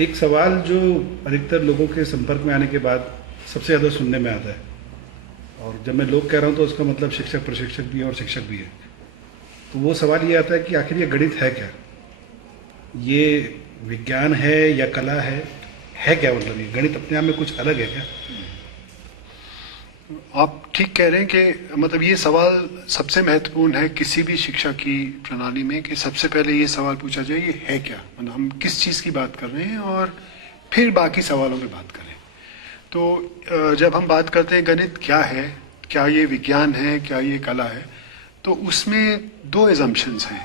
एक सवाल जो अधिकतर लोगों के संपर्क में आने के बाद सबसे ज़्यादा सुनने में आता है, और जब मैं लोग कह रहा हूँ तो उसका मतलब शिक्षक प्रशिक्षक भी है और शिक्षक भी है, तो वो सवाल ये आता है कि आखिर ये गणित है क्या? ये विज्ञान है या कला है क्या? मतलब ये गणित अपने आप में कुछ अलग है क्या? आप ठीक कह रहे हैं कि मतलब ये सवाल सबसे महत्वपूर्ण है किसी भी शिक्षा की प्रणाली में, कि सबसे पहले ये सवाल पूछा जाए ये है क्या, मतलब हम किस चीज़ की बात कर रहे हैं, और फिर बाकी सवालों पे बात करें। तो जब हम बात करते हैं गणित क्या है, क्या ये विज्ञान है, क्या ये कला है, तो उसमें दो एजम्पशंस हैं।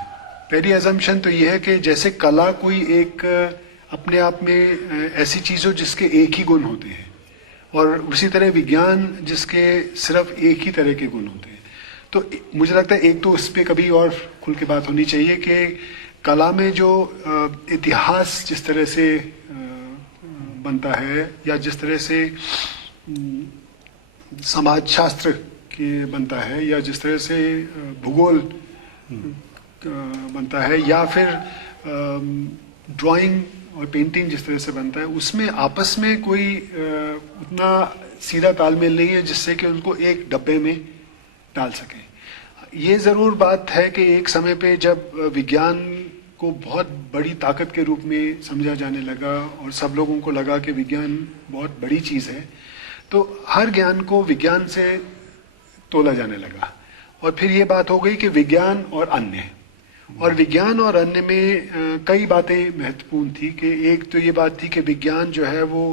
पहली एजम्पशन तो ये है कि जैसे कला कोई एक अपने आप में ऐसी चीज़ हो जिसके एक ही गुण होते हैं, और उसी तरह विज्ञान जिसके सिर्फ एक ही तरह के गुण होते हैं। तो मुझे लगता है एक तो उस पर कभी और खुल के बात होनी चाहिए कि कला में जो इतिहास जिस तरह से बनता है, या जिस तरह से समाजशास्त्र के बनता है, या जिस तरह से भूगोल बनता है, या फिर ड्राइंग और पेंटिंग जिस तरह से बनता है, उसमें आपस में कोई उतना सीधा तालमेल नहीं है जिससे कि उनको एक डब्बे में डाल सकें। ये ज़रूर बात है कि एक समय पे जब विज्ञान को बहुत बड़ी ताकत के रूप में समझा जाने लगा और सब लोगों को लगा कि विज्ञान बहुत बड़ी चीज़ है, तो हर ज्ञान को विज्ञान से तोला जाने लगा, और फिर ये बात हो गई कि विज्ञान और अन्य। और विज्ञान और अन्य में कई बातें महत्वपूर्ण थी, कि एक तो ये बात थी कि विज्ञान जो है वो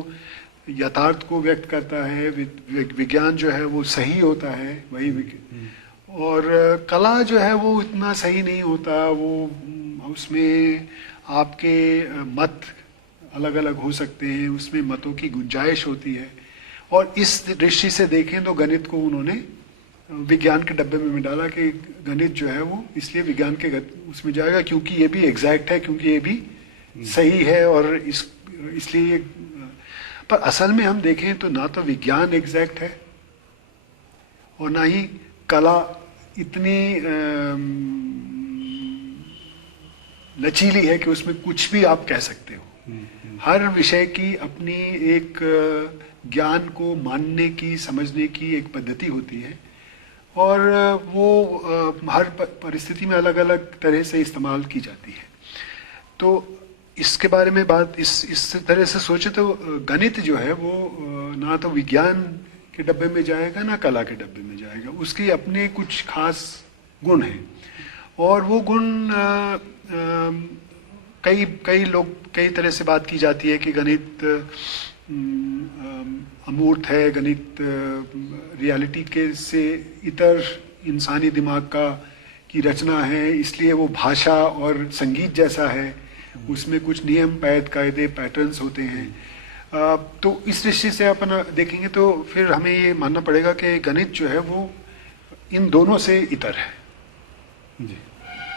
यथार्थ को व्यक्त करता है, विज्ञान जो है वो सही होता है, वही और कला जो है वो इतना सही नहीं होता, वो उसमें आपके मत अलग अलग हो सकते हैं, उसमें मतों की गुंजाइश होती है। और इस दृष्टि से देखें तो गणित को उन्होंने विज्ञान के डब्बे में डाला कि गणित जो है वो इसलिए विज्ञान के उसमें जाएगा क्योंकि ये भी एग्जैक्ट है, क्योंकि ये भी सही है, और इसलिए पर असल में हम देखें तो ना तो विज्ञान एग्जैक्ट है और ना ही कला इतनी लचीली है कि उसमें कुछ भी आप कह सकते हो। हर विषय की अपनी एक ज्ञान को मानने की, समझने की एक पद्धति होती है, और वो हर परिस्थिति में अलग अलग तरह से इस्तेमाल की जाती है। तो इसके बारे में बात इस तरह से सोचे तो गणित जो है वो ना तो विज्ञान के डब्बे में जाएगा ना कला के डब्बे में जाएगा, उसके अपने कुछ खास गुण हैं, और वो गुण कई लोग कई तरह से बात की जाती है कि गणित अमूर्त है, गणित रियलिटी के से इतर इंसानी दिमाग की रचना है, इसलिए वो भाषा और संगीत जैसा है, उसमें कुछ नियम कायदे पैटर्न्स होते हैं। तो इस दृष्टि से अपन देखेंगे तो फिर हमें ये मानना पड़ेगा कि गणित जो है वो इन दोनों से इतर है। जी।